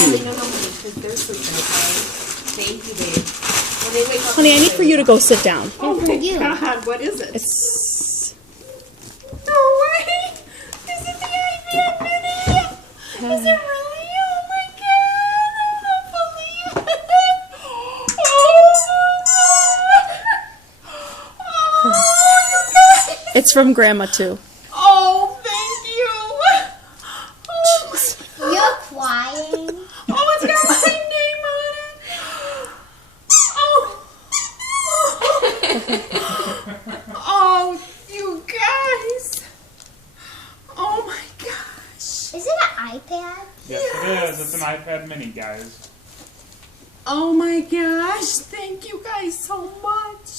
No, honey, because they're sleeping, okay? Thank you, babe. When they wake up, Honey, I need for you to go sit down. Oh my you. God, what is it? It's... No way! Is it the iPad mini? Is it really? Oh my God! I don't believe it! Oh my God! It's from Grandma, too. Oh, thank you! Oh, You're crying. oh, it's got my name on it! Oh! Oh, you guys! Oh my gosh! Is it an iPad? Yes, it is. It's an iPad mini, guys. Oh my gosh! Thank you guys so much!